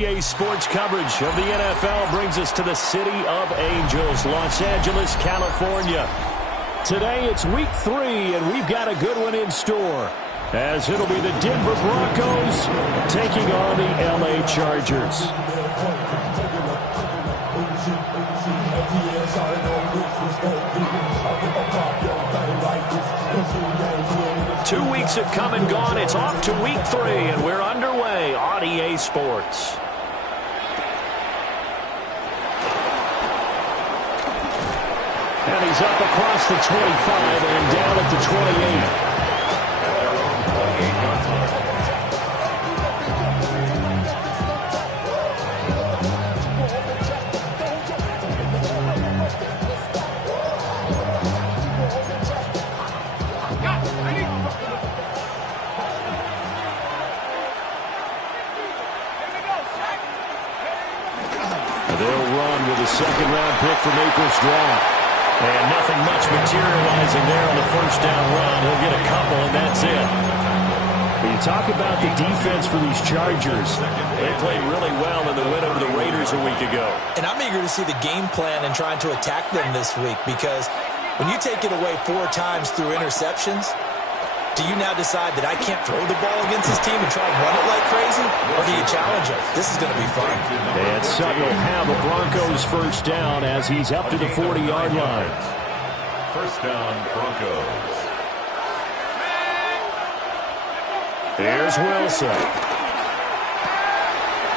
Sports coverage of the NFL brings us to the City of Angels, Los Angeles, California. Today it's week 3, and we've got a good one in store, as it'll be the Denver Broncos taking on the LA Chargers. Two weeks have come and gone. It's off to week 3, and we're underway on EA Sports. And he's up across the 25 and down at the 28. They'll run with a second-round pick from April's draft. And nothing much materializing there on the first down run. He'll get a couple, and that's it. When you talk about the defense for these Chargers, they played really well in the win over the Raiders a week ago. And I'm eager to see the game plan and trying to attack them this week, because when you take it away 4 times through interceptions, do you now decide that I can't throw the ball against this team and try and run it like crazy? Or do you challenge them? This is going to be fun. And Sutton will have the Broncos first down as he's up to the 40-yard line. First down, Broncos. There's Wilson.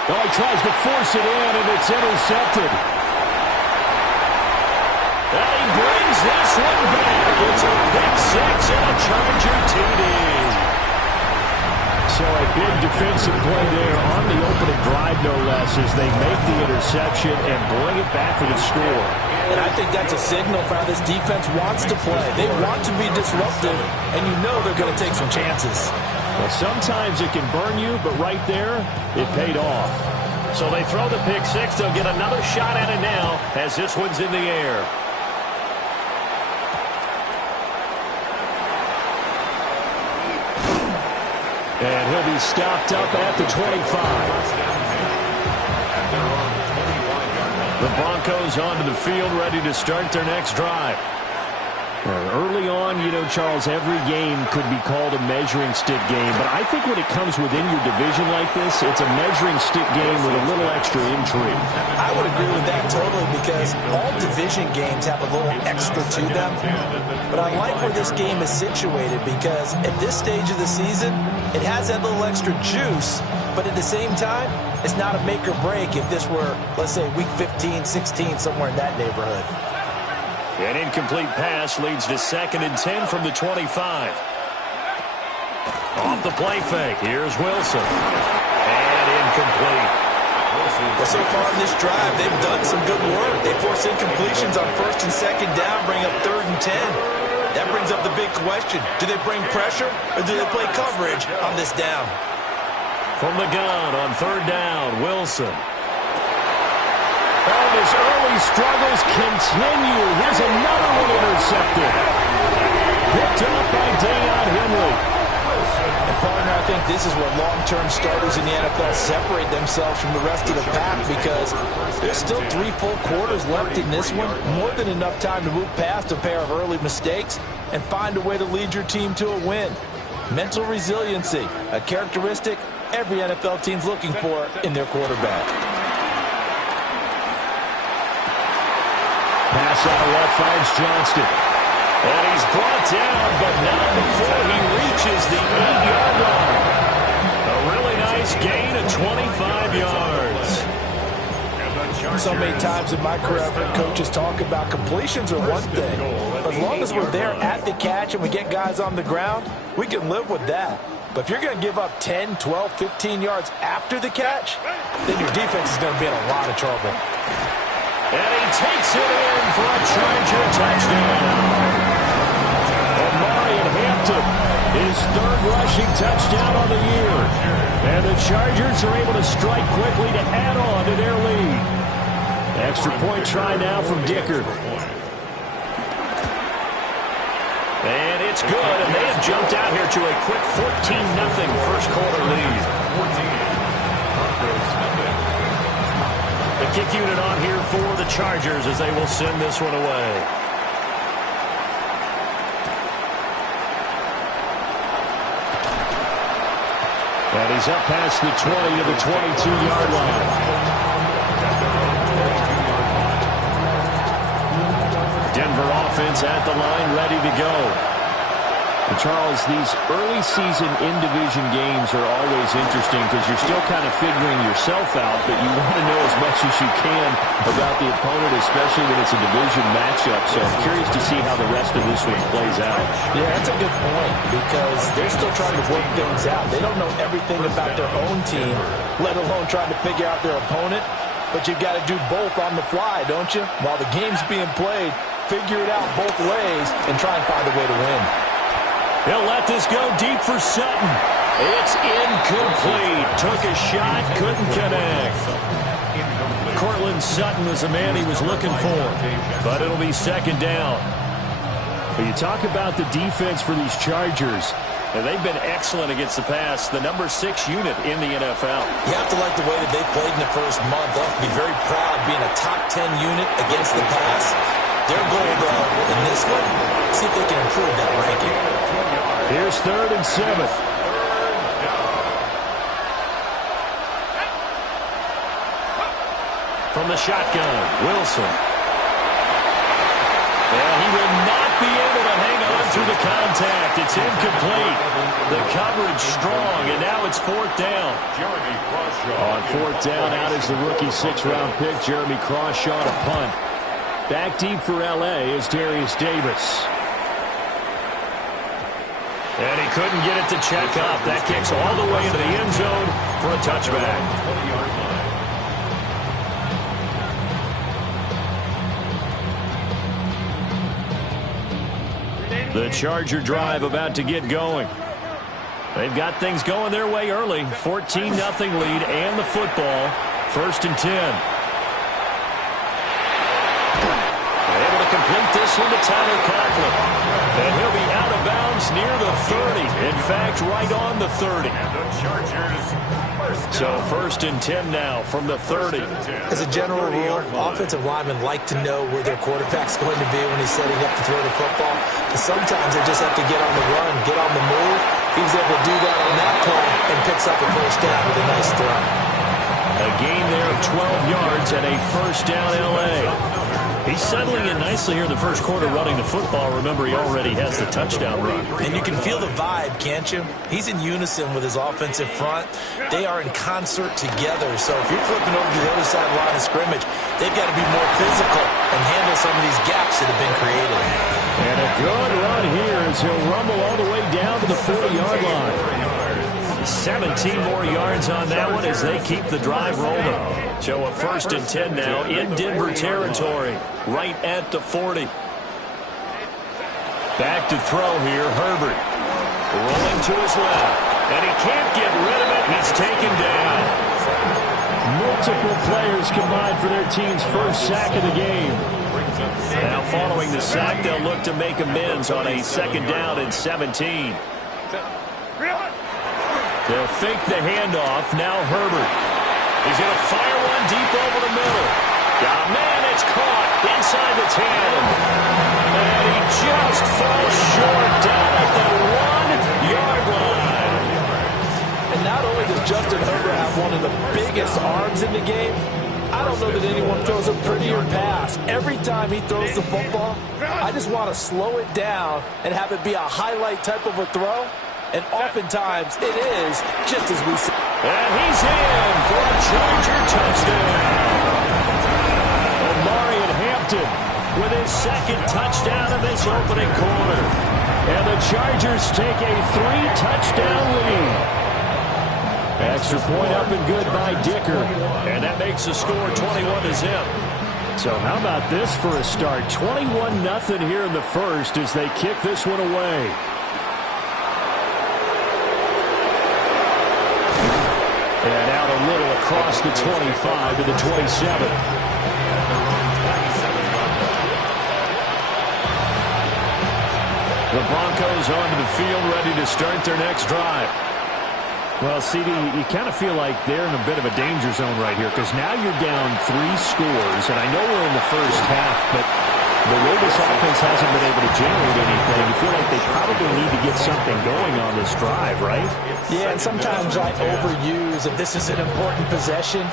Oh, he tries to force it in, and it's intercepted. And he brings this one back. It's a pick 6 and a Charger TD. So a big defensive play there on the opening drive, no less, as they make the interception and bring it back for the score. And I think that's a signal for how this defense wants to play. They want to be disruptive, and you know they're going to take some chances. Well, sometimes it can burn you, but right there, it paid off. So they throw the pick 6. They'll get another shot at it now as this one's in the air. And he'll be stopped up at the 25. The Broncos onto the field, ready to start their next drive. Early on, you know, Charles, every game could be called a measuring stick game. But I think when it comes within your division like this, it's a measuring stick game with a little extra intrigue. I would agree with that totally, because all division games have a little extra to them. But I like where this game is situated, because at this stage of the season, it has that little extra juice. But at the same time, it's not a make or break if this were, let's say, week 15, 16, somewhere in that neighborhood. An incomplete pass leads to 2nd and 10 from the 25. Off the play fake. Here's Wilson. And incomplete. Well, so far in this drive, they've done some good work. They force incompletions on 1st and 2nd down, bring up 3rd and 10. That brings up the big question. Do they bring pressure, or do they play coverage on this down? From the gun on 3rd down, Wilson. And his early struggles continue. Here's another one intercepted. Picked up by Deion Henry. And partner, I think this is where long-term starters in the NFL separate themselves from the rest of the pack, because there's still 3 full quarters left in this one. More than enough time to move past a pair of early mistakes and find a way to lead your team to a win. Mental resiliency, a characteristic every NFL team's looking for in their quarterback. Pass out left finds Johnston. And he's brought down, but not before he reaches the 8-yard line. A really nice gain of 25 yards. So many times in my career, I've heard coaches talk about completions are one thing. But as long as we're there at the catch and we get guys on the ground, we can live with that. But if you're going to give up 10, 12, 15 yards after the catch, then your defense is going to be in a lot of trouble. And he takes it in for a Charger touchdown. Omarion Hampton, his 3rd rushing touchdown on the year. And the Chargers are able to strike quickly to add on to their lead. Extra point try now from Dicker. And it's good, and they have jumped out here to a quick 14-0 first quarter lead. kick unit on here for the Chargers as they will send this one away. And he's up past the 20 to the 22-yard line. Denver offense at the line, ready to go. And Charles, these early season in-division games are always interesting because you're still kind of figuring yourself out, but you want to know as much as you can about the opponent, especially when it's a division matchup. So I'm curious to see how the rest of this one plays out. Yeah, that's a good point because they're still trying to work things out. They don't know everything about their own team, let alone trying to figure out their opponent. But you've got to do both on the fly, don't you? While the game's being played, figure it out both ways and try and find a way to win. He'll let this go deep for Sutton. It's incomplete. Took a shot, couldn't connect. Cortland Sutton was the man he was looking for, but it'll be second down. But you talk about the defense for these Chargers. And they've been excellent against the pass, the number 6 unit in the NFL. You have to like the way that they played in the first month. They'll have to be very proud being a top 10 unit against the pass. Their goal, though, in this one, see if they can improve that ranking. Here's 3rd and 7. From the shotgun, Wilson. And he will not be able to hang on through the contact. It's incomplete. The coverage strong, and now it's 4th down. On 4th down, out is the rookie 6th-round pick, Jeremy Crawshaw, to punt. Back deep for L.A. is Darius Davis. And he couldn't get it to check up. That kicks all the way into the end zone for a touchback. The Charger drive about to get going. They've got things going their way early. 14-0 lead and the football. 1st and 10. Able to complete this one to Tyler Conklin. And he'll be out of bounds near the 30. In fact, right on the 30. So 1st and 10 now from the 30. As a general rule, offensive linemen like to know where their quarterback's going to be when he's setting up to throw the football. But sometimes they just have to get on the run, get on the move. He was able to do that on that play and picks up a 1st down with a nice throw. A gain there of 12 yards and a 1st down L.A. He's settling in nicely here in the first quarter running the football. Remember, he already has the touchdown run. And you can feel the vibe, can't you? He's in unison with his offensive front. They are in concert together. So if you're flipping over to the other side line of scrimmage, they've got to be more physical and handle some of these gaps that have been created. And a good run here as he'll rumble all the way down to the 40-yard line. 17 more yards on that one as they keep the drive rolling. So a 1st and 10 now in Denver territory, right at the 40. Back to throw here, Herbert. Rolling to his left, and he can't get rid of it. He's taken down. Multiple players combined for their team's 1st sack of the game. Now following the sack, they'll look to make amends on a 2nd down and 17. They'll fake the handoff. Now Herbert. He's going to fire one deep over the middle. Oh, man, it's caught inside the 10. And he just falls short down at the 1-yard line. And not only does Justin Herbert have one of the biggest arms in the game, I don't know that anyone throws a prettier pass. Every time he throws the football, I just want to slow it down and have it be a highlight type of a throw. And oftentimes it is, just as we said. And he's in for a Charger touchdown. Omarion Hampton with his 2nd touchdown in this opening quarter. And the Chargers take a 3-touchdown lead. Extra point up and good by Dicker. And that makes the score 21-0. So how about this for a start? 21-0 here in the first as they kick this one away. And out a little across the 25 to the 27. The Broncos onto the field ready to start their next drive. Well, CD, you kind of feel like they're in a bit of a danger zone right here because now you're down 3 scores, and I know we're in the first half, but the way this offense hasn't been able to generate anything, you feel like they probably need to get something going on this drive, right? Yeah, and sometimes I overuse that this is an important possession,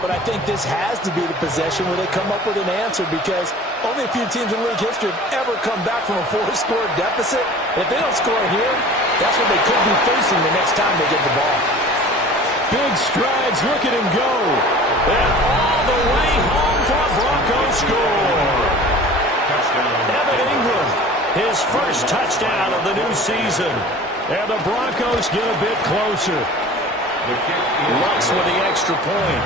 but I think this has to be the possession where they come up with an answer because only a few teams in league history have ever come back from a 4-score deficit. And if they don't score here, that's what they could be facing the next time they get the ball. Big strides, look at him go. And all the way home for a Broncos score. Evan Ingram, his first touchdown of the new season. And the Broncos get a bit closer. Lutz with the extra point.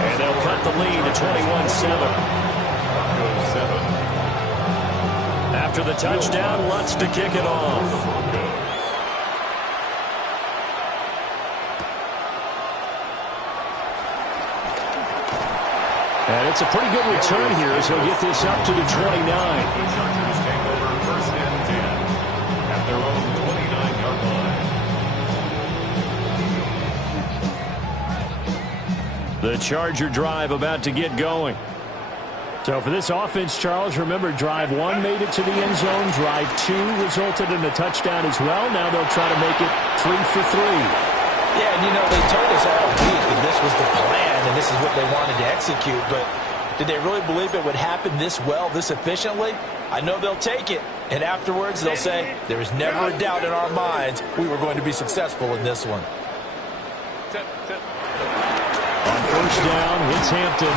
And they'll cut the lead to 21-7. After the touchdown, Lutz to kick it off. And it's a pretty good return here as he'll get this up to the 29. The Chargers take over 1st and 10 at their own 29-yard line. The Charger drive about to get going. So for this offense, Charles, remember drive 1 made it to the end zone. Drive 2 resulted in a touchdown as well. Now they'll try to make it 3 for 3. Yeah, and you know, they told us all week that this was the plan and this is what they wanted to execute, but did they really believe it would happen this well, this efficiently? I know they'll take it, and afterwards they'll say, there was never a doubt in our minds we were going to be successful in this one. On first down, it's Hampton.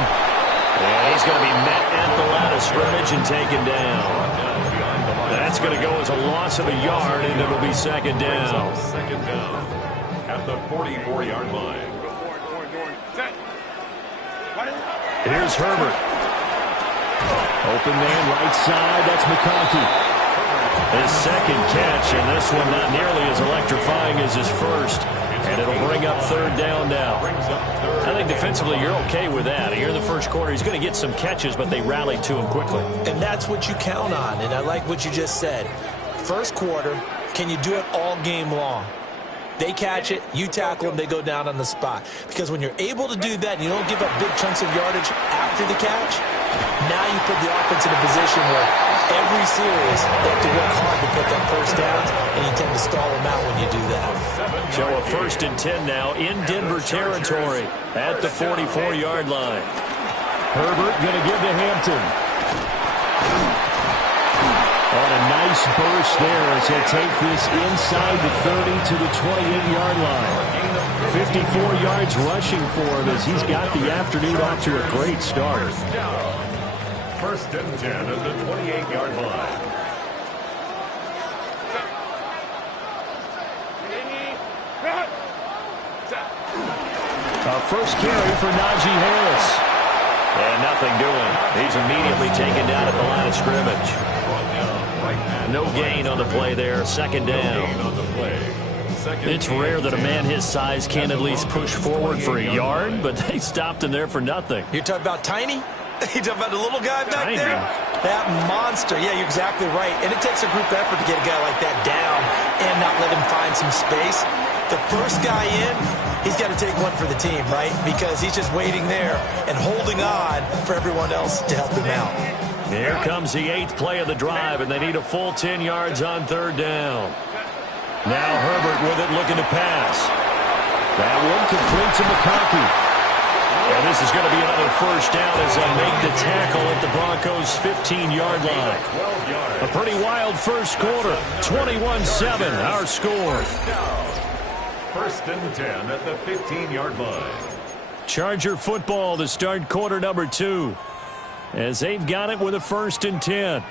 And he's going to be met at the line of scrimmage and taken down. That's going to go as a loss of a yard, and it'll be second down. Second down at the 44-yard line. Here's Herbert. Open man right side. That's McConkey. His second catch, and this one not nearly as electrifying as his first. And it'll bring up third down now. I think defensively you're okay with that. Here in the first quarter, he's going to get some catches, but they rallied to him quickly. And that's what you count on, and I like what you just said. First quarter, can you do it all game long? They catch it, you tackle them, they go down on the spot. Because when you're able to do that and you don't give up big chunks of yardage after the catch, now you put the offense in a position where every series they have to work hard to pick up first downs, and you tend to stall them out when you do that. So a 1st and 10 now in Denver territory at the 44-yard line. Herbert going to give to Hampton. On a nice burst there as he'll take this inside the 30 to the 28-yard line. 54 yards rushing for him as he's got the afternoon off to a great start. 1st and 10 at the 28-yard line. A first carry for Najee Harris. And nothing doing. He's immediately taken down at the line of scrimmage. No gain on the play there. Second down. It's rare that a man his size can at least push forward for a yard, but they stopped him there for nothing. You're talking about Tiny? You're talking about the little guy back Tiny. there? That monster. Yeah, you're exactly right. And it takes a group effort to get a guy like that down and not let him find some space. The first guy in, he's got to take one for the team, right? Because he's just waiting there and holding on for everyone else to help him out. Here comes the 8th play of the drive, and they need a full 10 yards on third down. Now Herbert with it, looking to pass. That one complete to McConkey. And this is going to be another first down as they make the tackle at the Broncos' 15-yard line. A pretty wild first quarter. 21-7, our score. 1st and 10 at the 15-yard line. Charger football to start quarter number 2. As they've got it with a 1st and 10.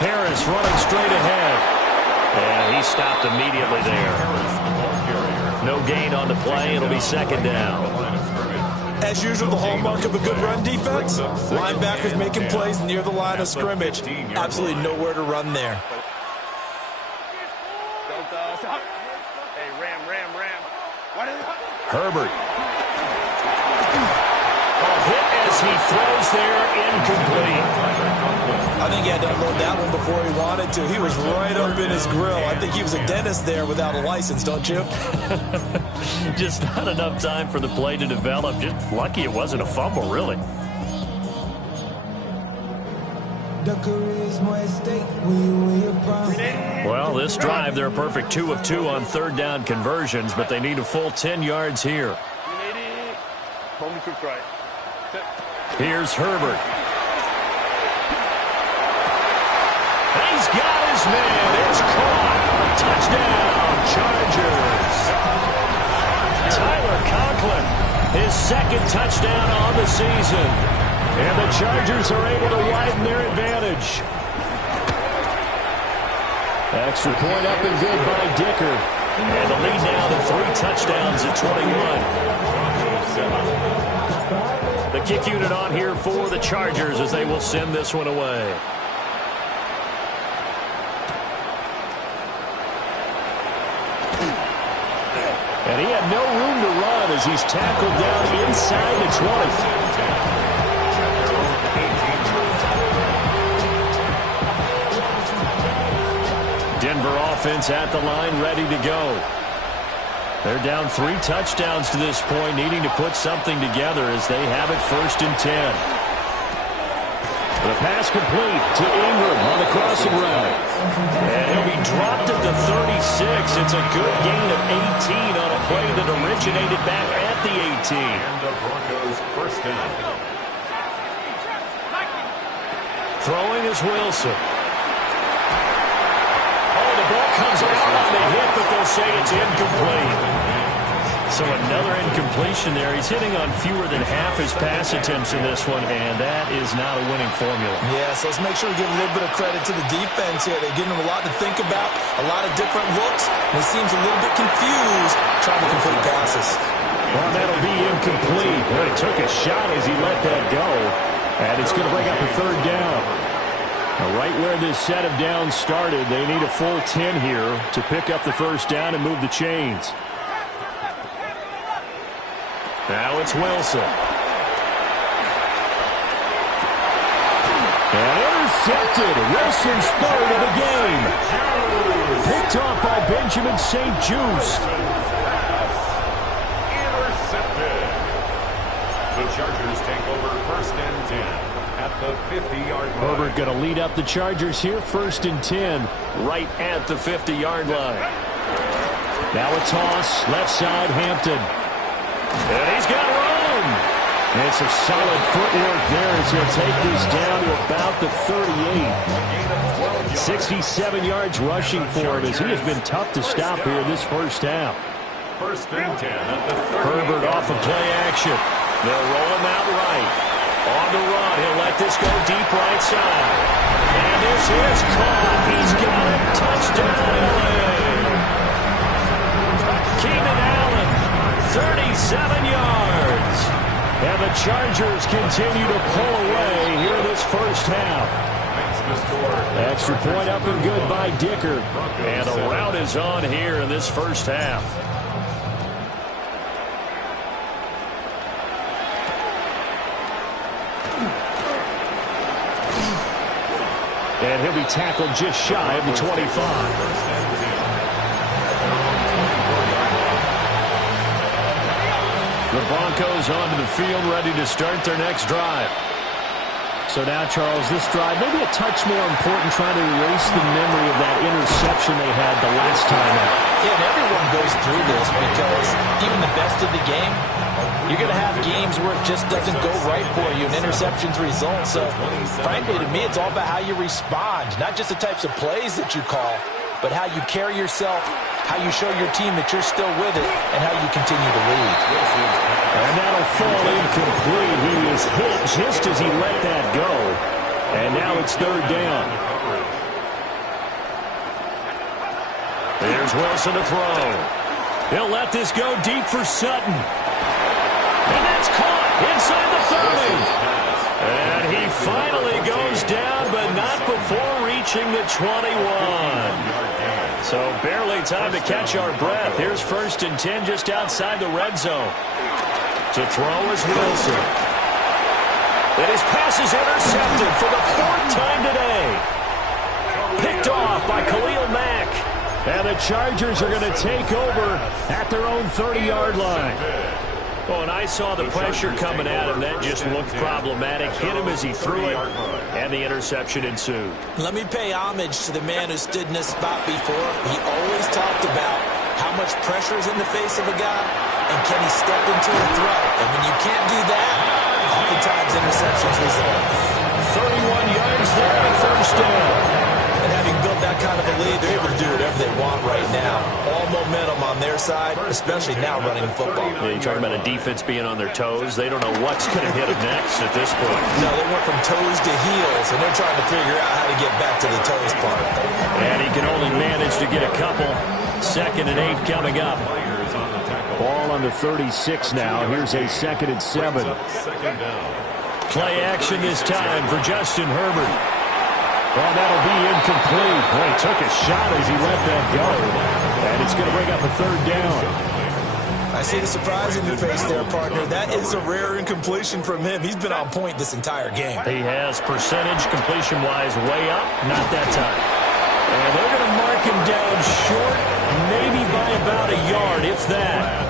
Harris running straight ahead. And he stopped immediately there. No gain on the play. It'll be second down. As usual, the hallmark of a good run defense, linebackers making plays near the line of scrimmage. Absolutely nowhere to run there. Herbert. A hit as as he throws there, incomplete. I think he had to unload that one before he wanted to. He was right up in his grill. I think he was a dentist there without a license, don't you? Just not enough time for the play to develop. Just lucky it wasn't a fumble, really. Well, this drive, they're a perfect 2 of 2 on third down conversions, but they need a full 10 yards here. Here's Herbert. He's got his man. It's caught. Touchdown, Chargers. Tyler Conklin, his second touchdown on the season. And the Chargers are able to widen their advantage. Extra point up and good by Dicker. And the lead now to 3 touchdowns at 21. The kick unit on here for the Chargers as they will send this one away. And he had no room to run as he's tackled down inside the 20. Denver offense at the line, ready to go. They're down 3 touchdowns to this point, needing to put something together as they have it 1st and 10. The pass complete to Ingram on the crossing route. And he'll be dropped at the 36. It's a good gain of 18 on a play that originated back at the 18. And the Broncos first down. Throwing is Wilson. Oh, the ball comes out on the hit, but they'll say it's incomplete. So another incompletion there. He's hitting on fewer than half his pass attempts in this one, and that is not a winning formula. Yeah, so let's make sure we give a little bit of credit to the defense here. They're giving him a lot to think about, a lot of different looks, and he seems a little bit confused trying to complete passes. Well, that'll be incomplete. Well, he took a shot as he let that go, and it's going to bring up a 3rd down. Now, right where this set of downs started, they need a full 10 here to pick up the 1st down and move the chains. Now it's Wilson. And intercepted. Wilson's 3rd of the game. Picked off by Benjamin St. Juste. Intercepted. The Chargers take over 1st and 10 at the 50-yard line. Herbert going to lead up the Chargers here, 1st and 10, right at the 50-yard line. Now a toss, left side, Hampton. And he's got room. And some solid footwork there as he'll take this down to about the 38. 67 yards rushing for him as he has been tough to stop here this 1st half. 1st and 10 at the 30. Herbert off of play action. They'll roll him out right. On the run, he'll let this go deep right side. And this is caught. He's got it. Touchdown. Keenan Allen, 37 yards. And the Chargers continue to pull away here this 1st half. Extra point up and good by Dicker. And a rout is on here in this 1st half. And he'll be tackled just shy of the 25. The Broncos onto the field, ready to start their next drive. So now, Charles, this drive maybe a touch more important, trying to erase the memory of that interception they had the last time out. Yeah, and everyone goes through this because even the best of the game, you're going to have games where it just doesn't go right for you and interceptions result. So, frankly, to me, it's all about how you respond, not just the types of plays that you call, but how you carry yourself, how you show your team that you're still with it, and how you continue to lead. And that'll fall incomplete. He was hit just as he let that go. And now it's 3rd down. There's Wilson to throw. He'll let this go deep for Sutton. And that's caught inside the 30. And he finally goes down, but not before reaching the 21. So barely time to catch our breath. Here's 1st and 10 just outside the red zone. To throw is Wilson. And his pass is intercepted for the 4th time today. Picked off by Khalil Mack. And the Chargers are going to take over at their own 30-yard line. Oh, and I saw the pressure coming at him. That just looked problematic. Hit him as he threw it, and the interception ensued. Let me pay homage to the man who stood in this spot before. He always talked about how much pressure is in the face of a guy, and can he step into a throw? And when you can't do that, oftentimes interceptions result. 31 yards there on 1st down. And having built that kind of a lead, they're able to do whatever they want right now. All momentum on their side, especially now running the football. Yeah, you're talking about a defense being on their toes. They don't know what's going to hit them next at this point. No, they went from toes to heels, and they're trying to figure out how to get back to the toes part. And he can only manage to get a couple. 2nd and 8 coming up. Ball on the 36 now. Here's a 2nd and 7. Play action this time for Justin Herbert. Well, that'll be incomplete. Well, he took a shot as he let that go. And it's going to bring up a 3rd down. I see the surprise in your face there, partner. That is a rare incompletion from him. He's been on point this entire game. He has percentage completion-wise way up. Not that time. And they're going to mark him down short, maybe by about a yard, if that.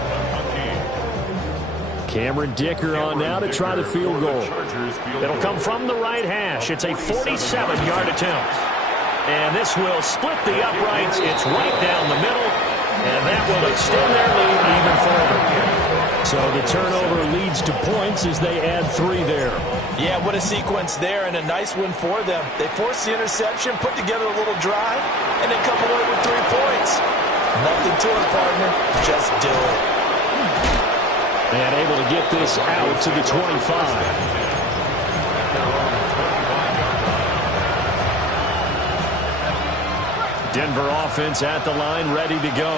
Cameron Dicker on now to try the field goal. It'll come from the right hash. It's a 47-yard attempt. And this will split the uprights. It's right down the middle. And that will extend their lead even further. So the turnover leads to points as they add 3 there. Yeah, what a sequence there, and a nice win for them. They forced the interception, put together a little drive, and then come away with 3 points. Nothing to it, partner. Just do it. And able to get this out to the 25. Denver offense at the line, ready to go.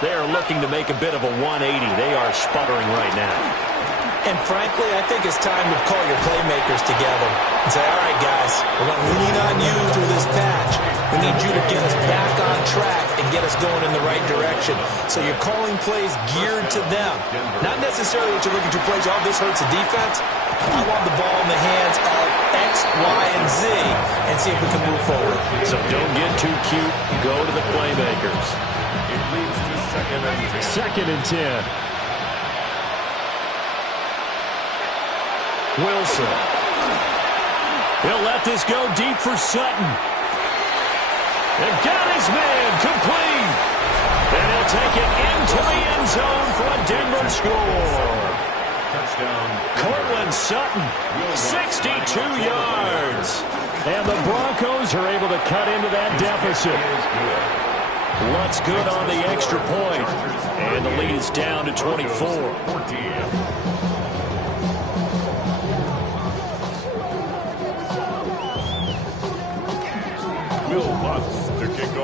They are looking to make a bit of a 180. They are sputtering right now. And frankly, I think it's time to call your playmakers together and say, all right, guys, we're going to lean on you through this patch. We need you to get us back on track and get us going in the right direction. So you're calling plays geared to them. Not necessarily what you're looking to plays, oh, this hurts the defense. I want the ball in the hands of X, Y, and Z and see if we can move forward. So don't get too cute. Go to the playmakers. It leads to 2nd and 10. Wilson. He'll let this go deep for Sutton. And got his man complete. And he'll take it into the end zone for a Denver score. Touchdown. Cortland Sutton, 62 yards. And the Broncos are able to cut into that deficit. What's good on the extra point? And the lead is down to 24.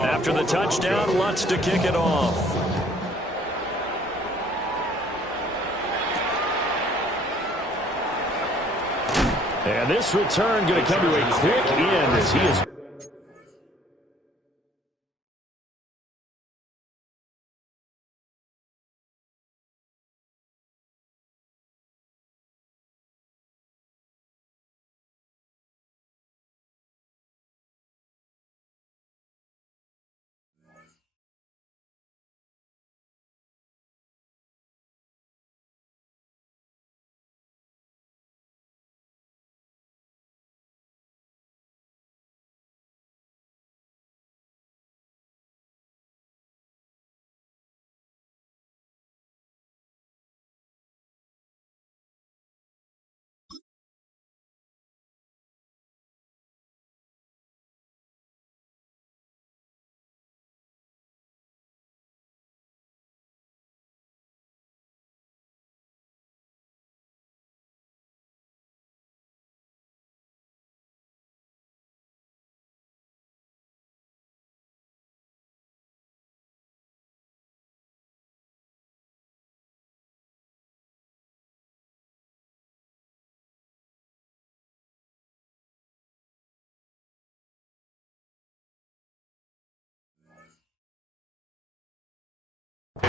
After the touchdown, Lutz to kick it off. And this return going to come to a quick end as he is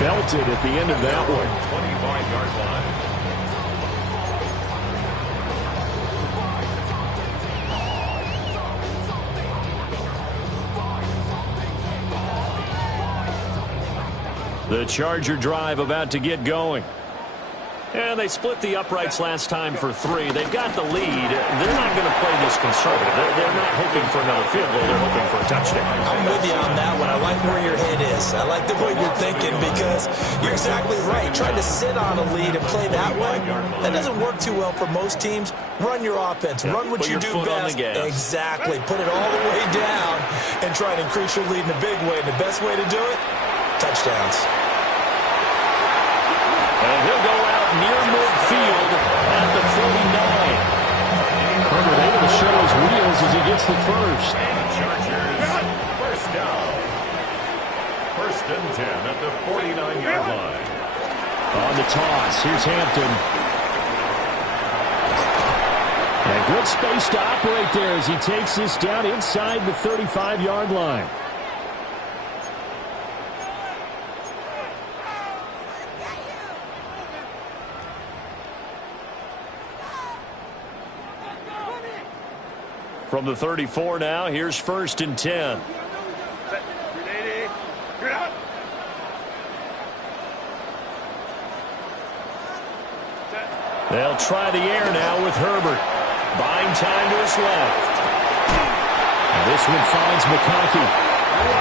belted at the end of that one. 25-yard line. The Charger drive about to get going. And they split the uprights last time for 3. They've got the lead. They're not going to play this conservative. They're not hoping for another field goal. They're hoping for a touchdown. I'm with you on that one. I like where your head is. I like the way you're thinking because you're exactly right. Trying to sit on a lead and play that way, that doesn't work too well for most teams. Run your offense. Run what you do best. Exactly. Put it all the way down and try and increase your lead in a big way. And the best way to do it, touchdowns. And he'll go out near midfield at the 49. Herbert able to show his wheels as he gets the first. Chargers, first down. First and 10 at the 49-yard line. On the toss, here's Hampton. And good space to operate there as he takes this down inside the 35-yard line. From the 34 now, here's first and 10. They'll try the air now with Herbert. Buying time to his left. And this one finds McConkey.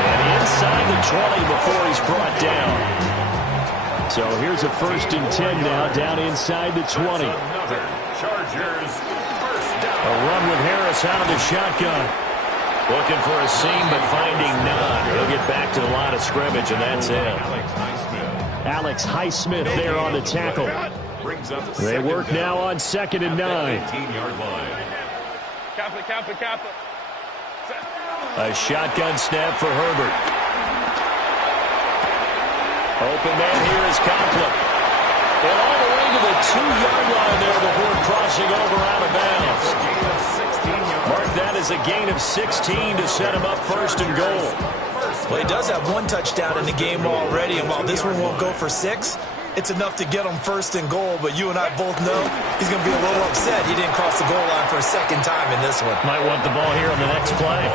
And inside the 20 before he's brought down. So here's a first and 10 now, down inside the 20. Another Chargers first down. A run with Harris out of the shotgun. Looking for a seam, but finding none. He'll get back to the line of scrimmage, and that's it. Alex Highsmith there on the tackle. They work now on second and 9. 18-yard line. A shotgun snap for Herbert. Open man here is Conklin. And all the way to the 2-yard line there before crossing over out of bounds. Mark that as a gain of 16 to set him up first and goal. Well, he does have 1 touchdown in the game already, and while this one won't go for 6, it's enough to get him first and goal, but you and I both know he's going to be a little upset he didn't cross the goal line for a second time in this one. Might want the ball here on the next play.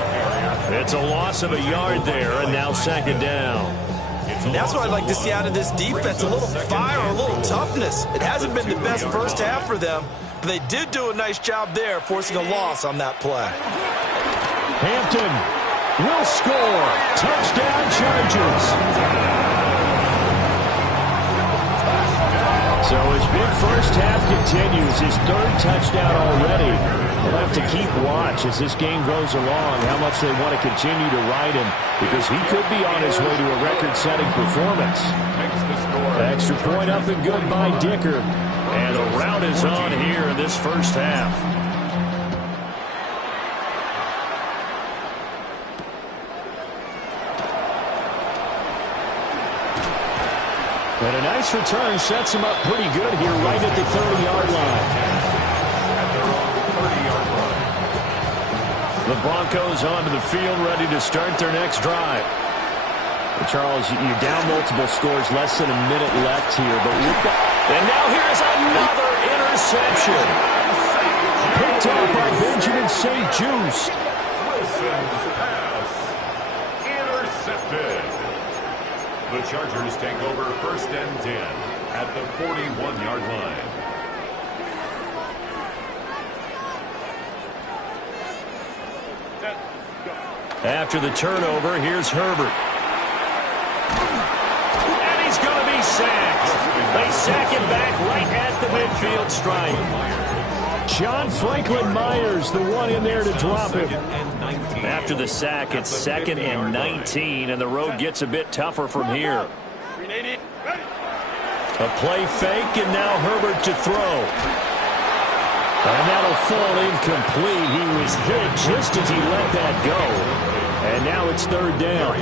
It's a loss of a yard there, and now second down. That's what I'd like to see out of this defense, a little fire, a little toughness. It hasn't been the best first half for them, but they did do a nice job there, forcing a loss on that play. Hampton will score. Touchdown, Chargers. So his big first half continues, his 3rd touchdown already. We'll have to keep watch as this game goes along, how much they want to continue to ride him, because he could be on his way to a record-setting performance. Extra point up and good by Dicker. And a rout is on here in this first half. And a nice return sets him up pretty good here right at the 30-yard line. The Broncos onto the field ready to start their next drive. Charles, you're down multiple scores, less than a minute left here. But with that, and now here's another interception. Picked up by Benjamin St. Just. Wilson's pass intercepted. The Chargers take over first and 10 at the 41-yard line. After the turnover, here's Herbert. And he's going to be sacked. They sack him back right at the midfield stripe. John Franklin Myers, the one in there to drop him. After the sack, it's 2nd and 19, and the road gets a bit tougher from here. A play fake, and now Herbert to throw. And that'll fall incomplete. He was hit just as he let that go. And now it's 3rd down.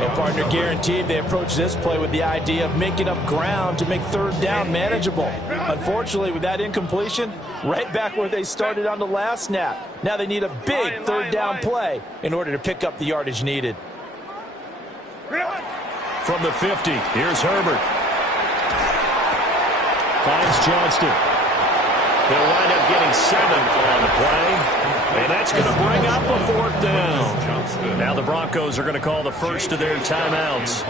Well, partner, guaranteed they approach this play with the idea of making up ground to make 3rd down manageable. Unfortunately, with that incompletion, right back where they started on the last snap. Now they need a big 3rd down play in order to pick up the yardage needed. From the 50, here's Herbert. Finds Johnston. He'll wind up getting 7 on the play. And that's going to bring up a 4th down. Now the Broncos are going to call the first of their timeouts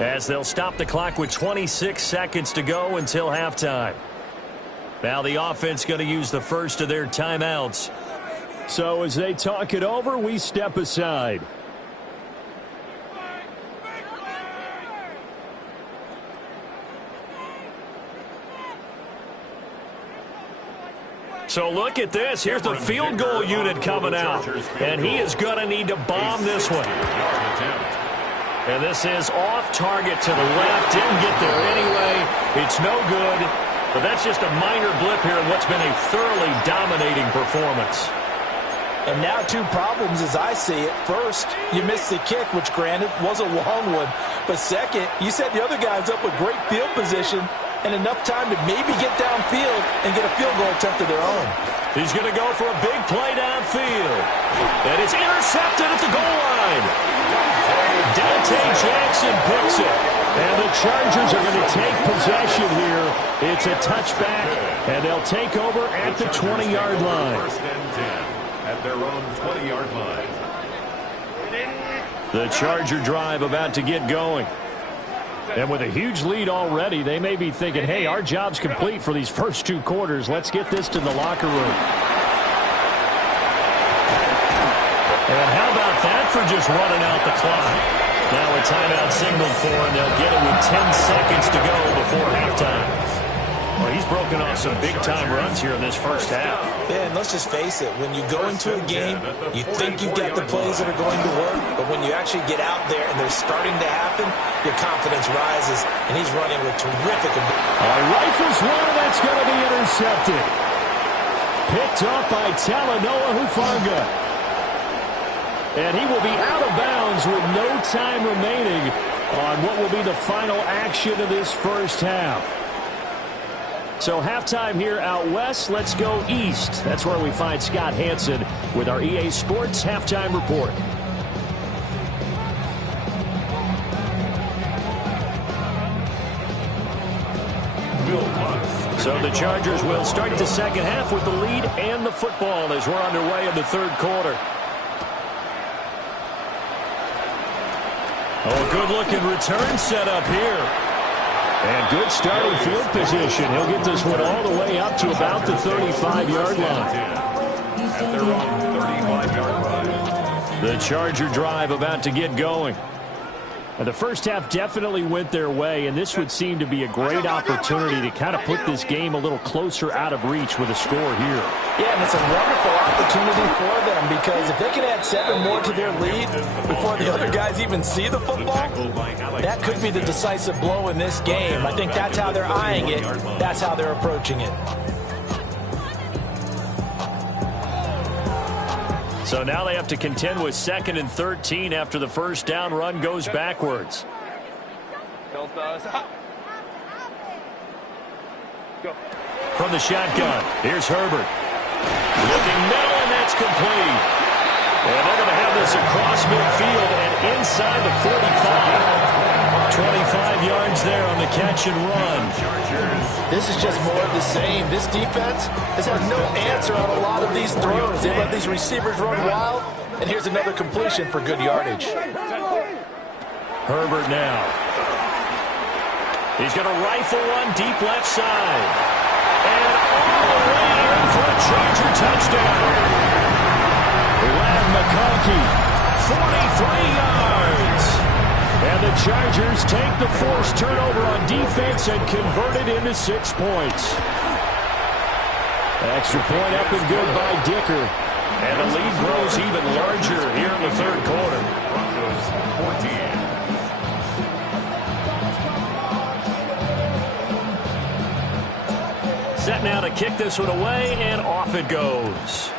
as they'll stop the clock with 26 seconds to go until halftime. Now the offense going to use the first of their timeouts. So as they talk it over, we step aside. So look at this. Here's the field goal unit coming out. And he is going to need to bomb this one. And this is off target to the left. Didn't get there anyway. It's no good. But that's just a minor blip here in what's been a thoroughly dominating performance. And now 2 problems as I see it. First, you missed the kick, which granted was a long one. But second, you set the other guys up with great field position and enough time to maybe get downfield and get a field goal attempt of their own. He's going to go for a big play downfield. And it's intercepted at the goal line. Dante Jackson picks it. And the Chargers are going to take possession here. It's a touchback, and they'll take over at the 20-yard line. First and 10 at their own 20-yard line. The Charger drive about to get going. And with a huge lead already, they may be thinking, hey, our job's complete for these first 2 quarters. Let's get this to the locker room. And how about that for just running out the clock? Now a timeout signaled for, and they'll get it with 10 seconds to go before halftime. Well, he's broken off some big-time runs here in this first half. Yeah, and let's just face it. When you go into a game, you think you've got the plays that are going to work, but when you actually get out there and they're starting to happen, your confidence rises, and he's running with terrific ability. Rifles one, and that's going to be intercepted. Picked up by Talanoa Hufanga. And he will be out of bounds with no time remaining on what will be the final action of this first half. So halftime here out west. Let's go east. That's where we find Scott Hansen with our EA Sports Halftime Report. So the Chargers will start the second half with the lead and the football as we're underway in the third quarter. Oh, good-looking return set up here. And good starting field position. He'll get this one all the way up to about the 35-yard line. At their own 35-yard line. The Charger drive about to get going. And the first half definitely went their way, and this would seem to be a great opportunity to kind of put this game a little closer out of reach with a score here. Yeah, and it's a wonderful opportunity for them because if they can add 7 more to their lead before the other guys even see the football, that could be the decisive blow in this game. I think that's how they're eyeing it. That's how they're approaching it. So now they have to contend with 2nd and 13 after the first down run goes backwards. From the shotgun, here's Herbert. Looking middle, and that's complete. And they're going to have this across midfield and inside the 45. 25 yards there on the catch and run. This is just more of the same. This defense has had no answer on a lot of these throws. They let these receivers run wild, and here's another completion for good yardage. Herbert now. He's going to rifle one deep left side. And all the way in for a Charger touchdown. Ladd McConkey, 43 yards. And the Chargers take the forced turnover on defense and convert it into 6 points. Extra point up and good by Dicker. And the lead grows even larger here in the third quarter. Broncos 14. Set now to kick this one away, and off it goes.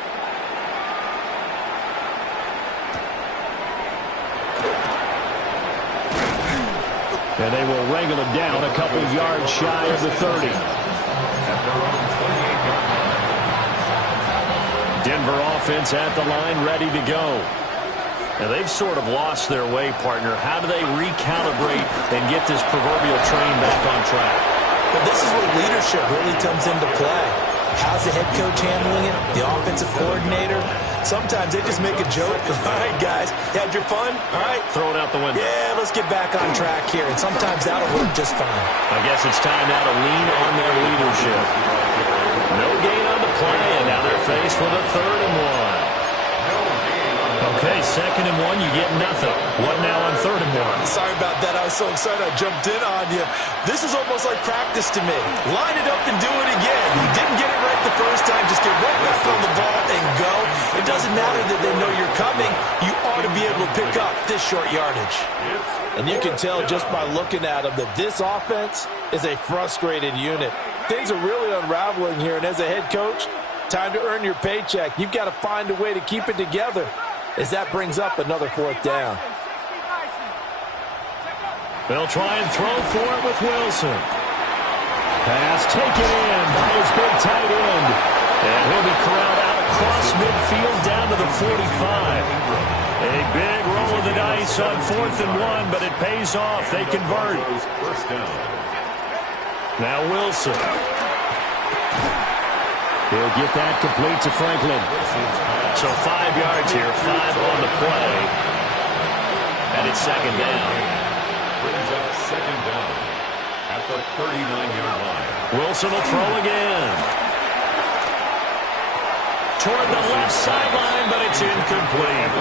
And they will wrangle him down a couple of yards shy of the 30. Denver offense at the line, ready to go. And they've sort of lost their way, partner. How do they recalibrate and get this proverbial train back on track? But this is where leadership really comes into play. How's the head coach handling it? The offensive coordinator? Sometimes they just make a joke. All right, guys, you had your fun? All right. Throw it out the window. Yeah, let's get back on track here. And sometimes that'll work just fine. I guess it's time now to lean on their leadership. No gain on the play, and now they're faced with a 3rd and 1. Okay, 2nd and 1, you get nothing. What now on 3rd and 1? Sorry about that. I was so excited I jumped in on you. This is almost like practice to me. Line it up and do it again. You didn't get it right the first time. Just get right back on the ball and go. It doesn't matter that they know you're coming. You ought to be able to pick up this short yardage. And you can tell just by looking at them that this offense is a frustrated unit. Things are really unraveling here. And as a head coach, time to earn your paycheck. You've got to find a way to keep it together, as that brings up another 4th down. They'll try and throw for it with Wilson. Pass taken in by his big tight end. And he'll be corralled out across midfield down to the 45. A big roll of the dice on 4th and 1, but it pays off. They convert. First down. Now Wilson. He'll get that complete to Franklin. So 5 yards here, 5 on the play. And it's 2nd down. Brings up 2nd down at the 39-yard line. Wilson will throw again. Toward the left sideline, but it's incomplete.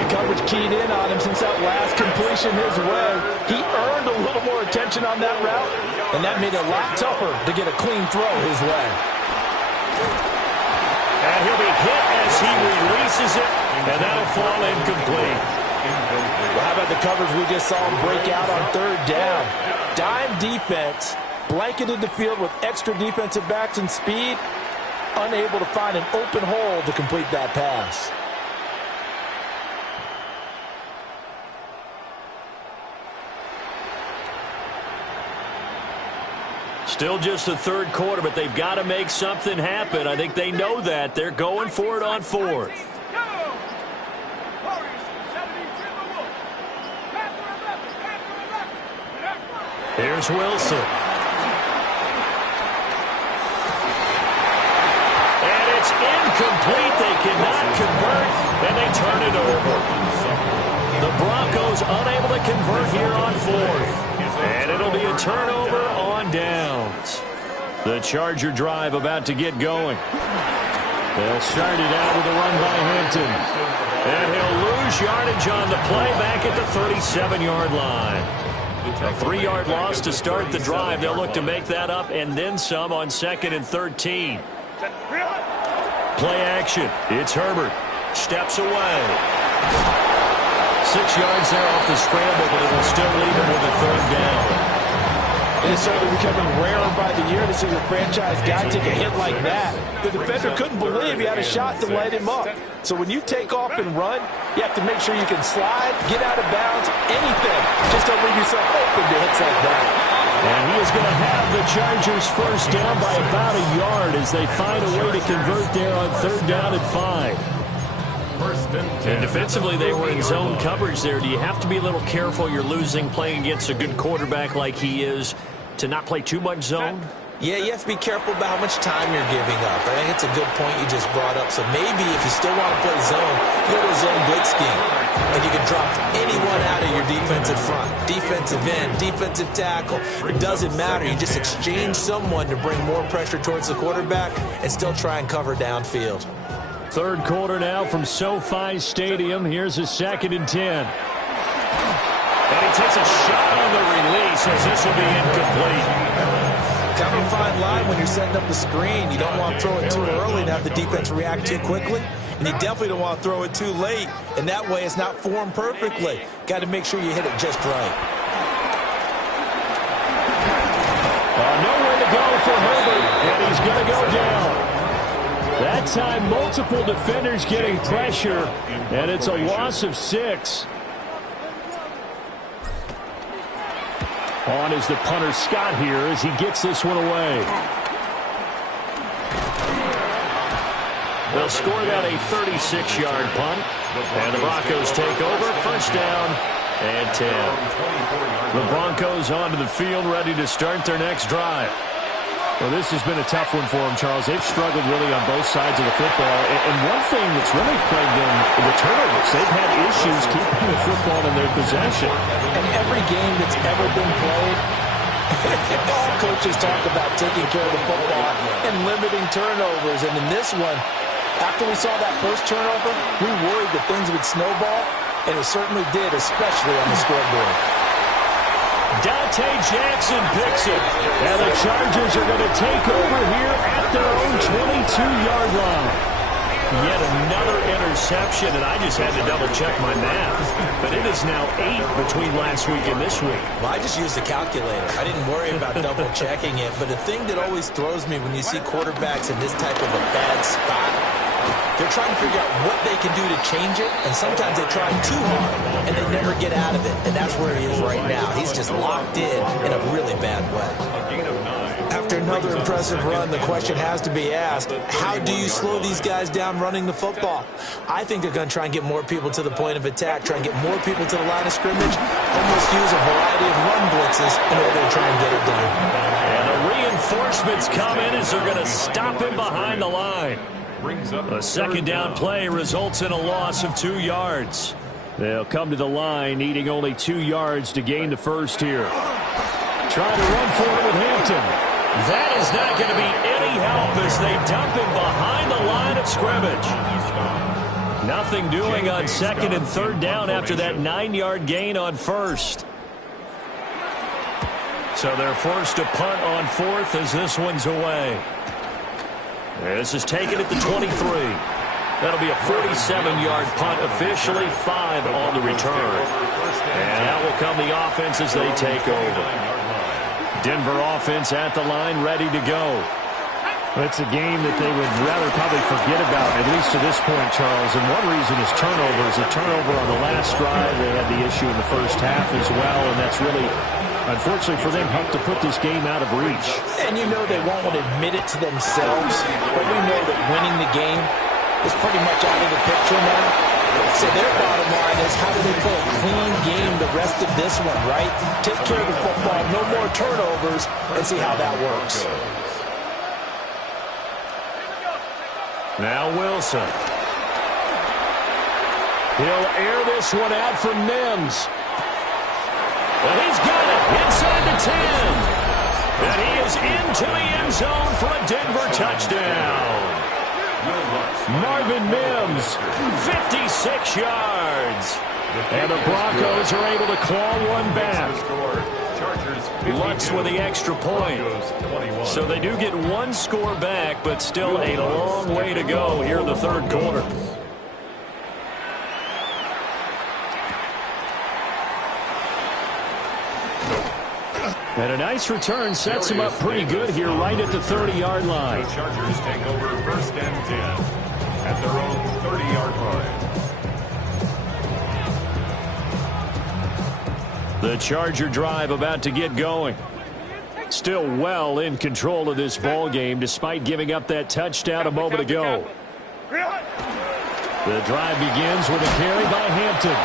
The coverage keyed in on him since that last completion his way. He earned a little more attention on that route, and that made it a lot tougher to get a clean throw his way. And he'll be hit as he releases it, and that'll fall incomplete. Well, how about the coverage we just saw him break out on 3rd down? Dime defense, blanketed the field with extra defensive backs and speed, unable to find an open hole to complete that pass. Still just the 3rd quarter, but they've got to make something happen. I think they know that. They're going for it on 4th. Here's Wilson. And it's incomplete. They cannot convert, and they turn it over. The Broncos unable to convert here on 4th. And it'll be a turnover on downs. The Charger drive about to get going. They'll start it out with a run by Hampton. And he'll lose yardage on the play back at the 37-yard line. A 3-yard loss to start the drive. They'll look to make that up and then some on 2nd and 13. Play action. It's Herbert. Steps away. 6 yards there off the scramble, but it will still leave him with a 3rd down. It is certainly becoming rarer by the year to see your franchise guy take a hit like that. The defender couldn't believe he had a shot to light him up. So when you take off and run, you have to make sure you can slide, get out of bounds, anything. Just don't leave yourself open to hits like that. And he is going to have the Chargers 1st down by about a yard as they find a way to convert there on 3rd down and 5. And defensively, they were in zone coverage there. Do you have to be a little careful? You're losing playing against a good quarterback like he is to not play too much zone? Yeah, you have to be careful about how much time you're giving up. I think it's a good point you just brought up. So maybe if you still want to play zone, you go to a zone blitz scheme. And you can drop anyone out of your defensive front. Defensive end, defensive tackle. It doesn't matter. You just exchange someone to bring more pressure towards the quarterback and still try and cover downfield. 3rd quarter now from SoFi Stadium. Here's a 2nd and 10. And he takes a shot on the release as this will be incomplete. Kind of a fine line when you're setting up the screen. You don't want to throw it too early and have the defense react too quickly. And you definitely don't want to throw it too late. And that way it's not formed perfectly. Got to make sure you hit it just right. Nowhere to go for Herbert, and he's going to go down. That time, multiple defenders getting pressure, and it's a loss of 6. On is the punter Scott here as he gets this one away. They'll score that a 36-yard punt, and the Broncos take over. 1st down and 10. The Broncos onto the field ready to start their next drive. Well, this has been a tough one for them, Charles. They've struggled really on both sides of the football. And one thing that's really plagued them, the turnovers. They've had issues keeping the football in their possession. And every game that's ever been played, all coaches talk about taking care of the football and limiting turnovers. And in this one, after we saw that first turnover, we worried that things would snowball, and it certainly did, especially on the scoreboard. Dante Jackson picks it. And the Chargers are going to take over here at their own 22-yard line. Yet another interception, and I just had to double-check my math. But it is now 8 between last week and this week. Well, I just used a calculator. I didn't worry about double-checking it. But the thing that always throws me when you see quarterbacks in this type of a bad spot, they're trying to figure out what they can do to change it, and sometimes they try too hard, and they never get out of it. And that's where he is right now. He's just locked in a really bad way. After another impressive run, the question has to be asked, how do you slow these guys down running the football? I think they're going to try and get more people to the point of attack, try and get more people to the line of scrimmage, almost use a variety of run blitzes in order to try and get it done. And the reinforcements come in as they're going to stop him behind the line. A second down play results in a loss of 2 yards. They'll come to the line needing only 2 yards to gain the first here. Trying to run for it with Hampton. That is not going to be any help as they dump him behind the line of scrimmage. Nothing doing on second and third down after that 9-yard gain on first. So they're forced to punt on fourth as this one's away. This is taken at the 23. That'll be a 47-yard punt officially, 5 on the return. And that will come the offense as they take over. Denver offense at the line, ready to go. It's a game that they would rather probably forget about, at least to this point, Charles. And one reason is turnovers. A turnover on the last drive. They had the issue in the first half as well, and that's really, unfortunately for them, helped to put this game out of reach. And you know they won't want to admit it to themselves, but we know that winning the game is pretty much out of the picture now. So their bottom line is, how do they play a clean game the rest of this one, right? Take care of the football, no more turnovers, and see how that works. Now Wilson. He'll air this one out for Mims. But he's got it inside the 10. And he is into the end zone for a Denver touchdown. Marvin Mims, 56 yards. And the Broncos are able to claw one back. Lutz with the extra point. So they do get one score back, but still a long way to go here in the third quarter. And a nice return sets him up pretty good here right at the 30-yard line. The Chargers take over first and 10 at their own 30-yard line. The Charger drive about to get going. Still well in control of this ball game despite giving up that touchdown a moment ago. The drive begins with a carry by Hampton.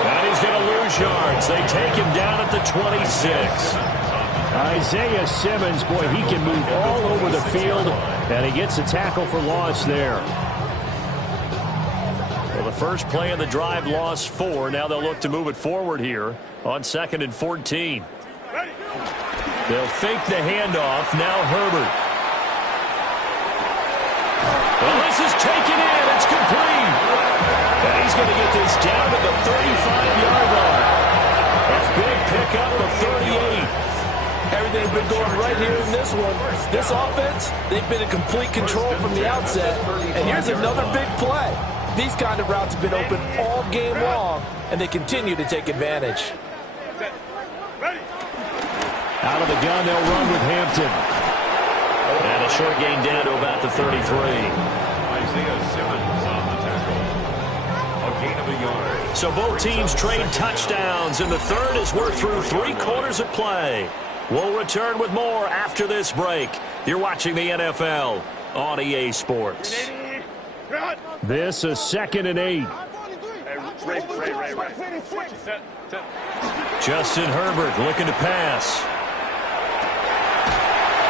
And he's going to lose yards. They take him down at the 26. Isaiah Simmons, boy, he can move all over the field, and he gets a tackle for loss there. Well, the first play of the drive lost 4. Now they'll look to move it forward here on 2nd and 14. They'll fake the handoff. Now Herbert. Well, this is taken in. It's complete. And he's going to get this down to the 35-yard line. A big pickup of 38. Everything's been going right here in this one. This offense, they've been in complete control from the outset. And here's another big play. These kind of routes have been open all game long, and they continue to take advantage. Out of the gun, they'll run with Hampton. And a short gain down to about the 33. Isaiah Simmons on the tackle. A gain of a yard. So both teams trade touchdowns, and the third as we're through 3 quarters of play. We'll return with more after this break. You're watching the NFL on EA Sports. This is 2nd and 8. Justin Herbert looking to pass.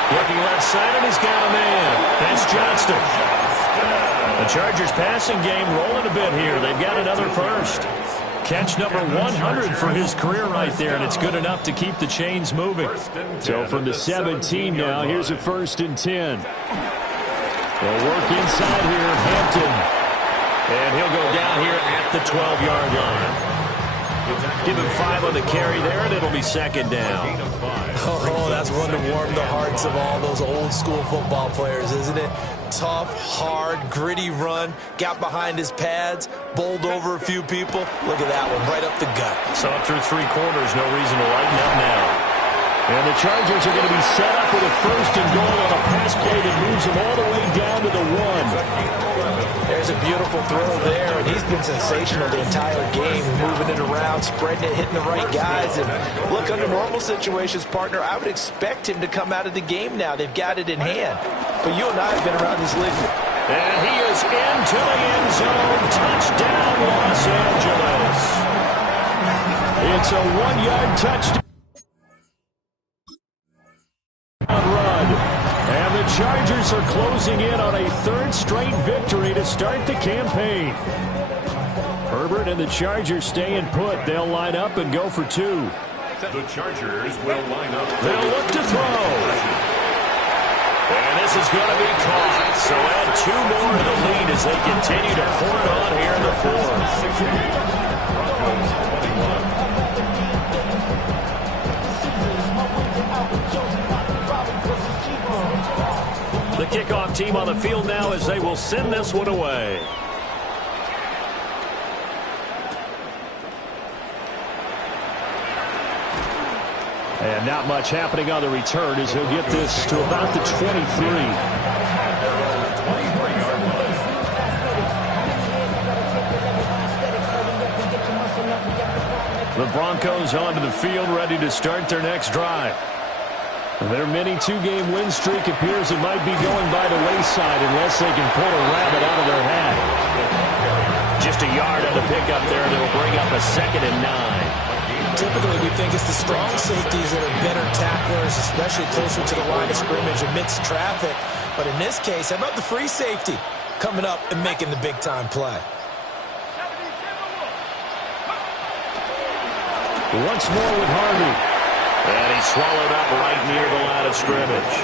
Looking left side, and he's got a man. That's Johnston. The Chargers passing game rolling a bit here. They've got another first. Catch number 100 for his career right there, and it's good enough to keep the chains moving. So from the 17 now, here's a 1st and 10. They'll work inside here, Hampton. And he'll go down here at the 12-yard line. Give him 5 on the carry there, and it'll be 2nd down. Oh, that's one to warm the hearts of all those old-school football players, isn't it? Tough, hard, gritty run, got behind his pads, bowled over a few people. Look at that one, right up the gut. So up through 3 quarters, no reason to lighten up now. And the Chargers are going to be set up with a 1st and goal on a pass play that moves them all the way down to the 1. There's a beautiful throw there, and he's been sensational the entire game, moving it around, spreading it, hitting the right guys. And look, under normal situations, partner, I would expect him to come out of the game now. They've got it in hand. But you and I have been around this league. And he is into the end zone. Touchdown, Los Angeles. It's a 1-yard touchdown run. And the Chargers are closing in on a 3rd straight victory to start the campaign. Herbert and the Chargers staying put. They'll line up and go for 2. The Chargers will line up. They'll look to throw. And this is going to be caught. So add 2 more to the lead as they continue to pour it on here in the 4th. The kickoff team on the field now as they will send this one away. And not much happening on the return as he'll get this to about the 23. The Broncos onto the field ready to start their next drive. Their mini 2-game win streak appears it might be going by the wayside unless they can pull a rabbit out of their hat. Just a yard on the pickup there, and it'll bring up a 2nd and 9. Typically, we think it's the strong safeties that are better tacklers, especially closer to the line of scrimmage amidst traffic. But in this case, how about the free safety coming up and making the big-time play? Once more with Harvey. And he's swallowed up right near the line of scrimmage.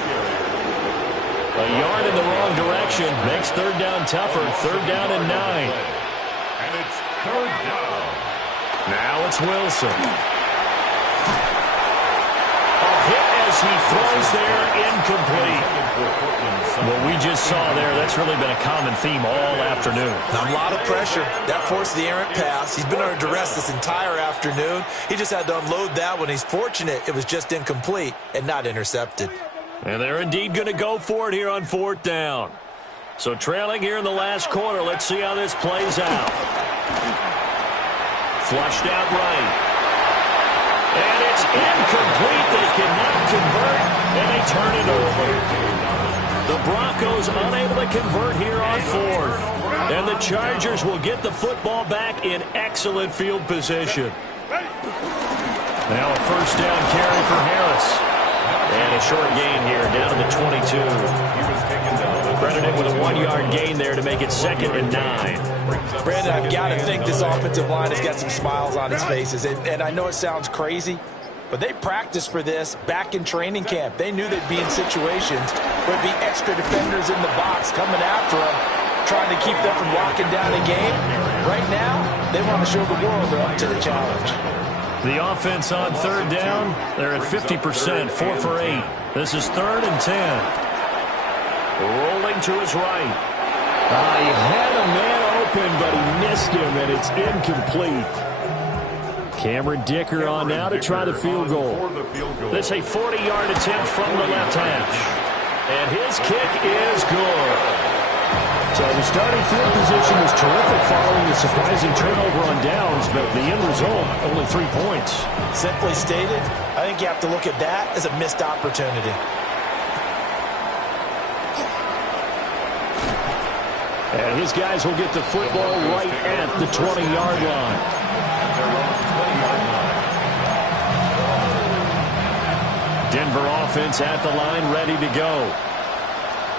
A yard in the wrong direction makes 3rd down tougher. 3rd down and 9. And it's 3rd down. Now it's Wilson. A hit as he throws there, incomplete. What we just saw there, that's really been a common theme all afternoon. A lot of pressure. That forced the errant pass. He's been under duress this entire afternoon. He just had to unload that one. He's fortunate it was just incomplete and not intercepted. And they're indeed going to go for it here on 4th down. So trailing here in the last quarter, let's see how this plays out. Flushed out right. And it's incomplete. They cannot convert, and they turn it over. The Broncos unable to convert here on 4th. And the Chargers will get the football back in excellent field position. Now a 1st down carry for Harris. And a short gain here down to the 22. Credited with a 1-yard gain there to make it 2nd and 9. Brandon, I've got to think this offensive line has got some smiles on its faces. And I know it sounds crazy, but they practiced for this back in training camp. They knew they'd be in situations where there'd be extra defenders in the box coming after them, trying to keep them from locking down the game. Right now, they want to show the world they're up to the challenge. The offense on 3rd down, they're at 50%, 4 for 8. This is 3rd and 10. Rolling to his right. He had a man open, but he missed him, and it's incomplete. Cameron Dicker on now to try the field goal. This is a 40-yard attempt from the left hash. And his kick is good. So the starting field position was terrific following the surprising turnover on downs, but the end result, only 3 points. Simply stated, I think you have to look at that as a missed opportunity. And his guys will get the football right at the 20-yard line. Denver offense at the line, ready to go.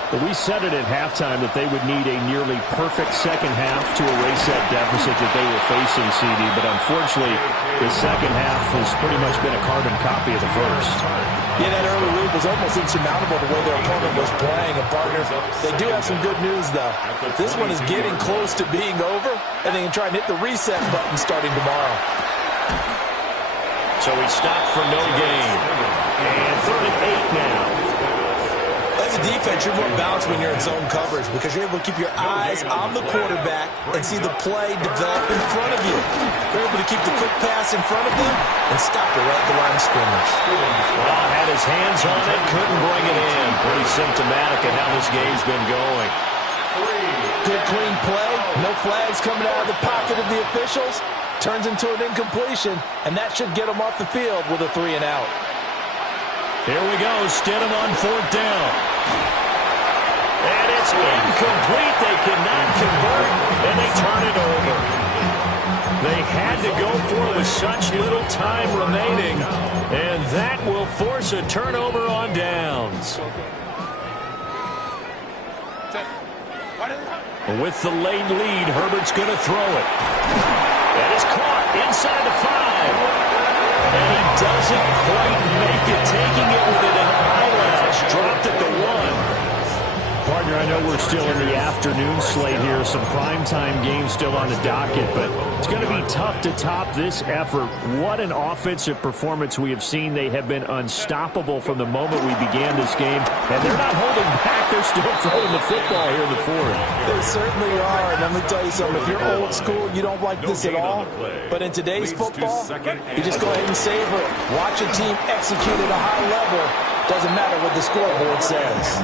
But we said it at halftime that they would need a nearly perfect second half to erase that deficit that they were facing, CD. But unfortunately, the second half has pretty much been a carbon copy of the first. Yeah, that early lead was almost insurmountable the way their opponent was playing. And partners, they do have some good news, though. This one is getting close to being over, and they can try and hit the reset button starting tomorrow. So he stopped for no gain. And 3rd and 8 now. As a defense, you're more balanced when you're in zone coverage because you're able to keep your eyes on the quarterback and see the play develop in front of you. You're able to keep the quick pass in front of them and stop it right at the line of scrimmage. Well, had his hands on it, couldn't bring it in. Pretty symptomatic of how this game's been going. Good, clean play. No flags coming out of the pocket of the officials. Turns into an incompletion, and that should get them off the field with a 3 and out. Here we go. Stidham on 4th down. And it's incomplete. They cannot convert, and they turn it over. They had to go for it with such little time remaining, and that will force a turnover on downs. With the late lead, Herbert's going to throw it. That is caught inside the 5. And he doesn't quite make it, taking it with an eyelash. Dropped at the 1. Partner, I know we're still in the afternoon slate here. Some primetime games still on the docket, but it's going to be tough to top this effort. What an offensive performance we have seen. They have been unstoppable from the moment we began this game, and they're not holding back. They're still throwing the football here in the 4th. They certainly are, and let me tell you something. If you're old school, you don't like this at all. But in today's football, you just go ahead and savor it. Watch a team execute at a high level. Doesn't matter what the scoreboard says.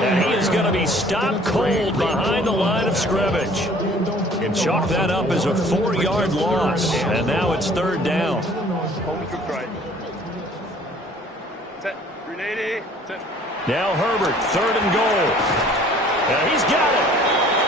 And he is going to be stopped cold behind the line of scrimmage. And chalk that up as a 4-yard loss. And now it's 3rd down. Now Herbert, 3rd and goal. And he's got it.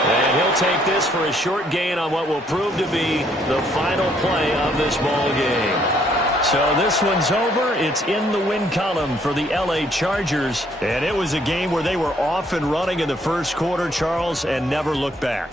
And he'll take this for a short gain on what will prove to be the final play of this ball game. So this one's over. It's in the win column for the LA Chargers. And it was a game where they were off and running in the first quarter, Charles, and never looked back.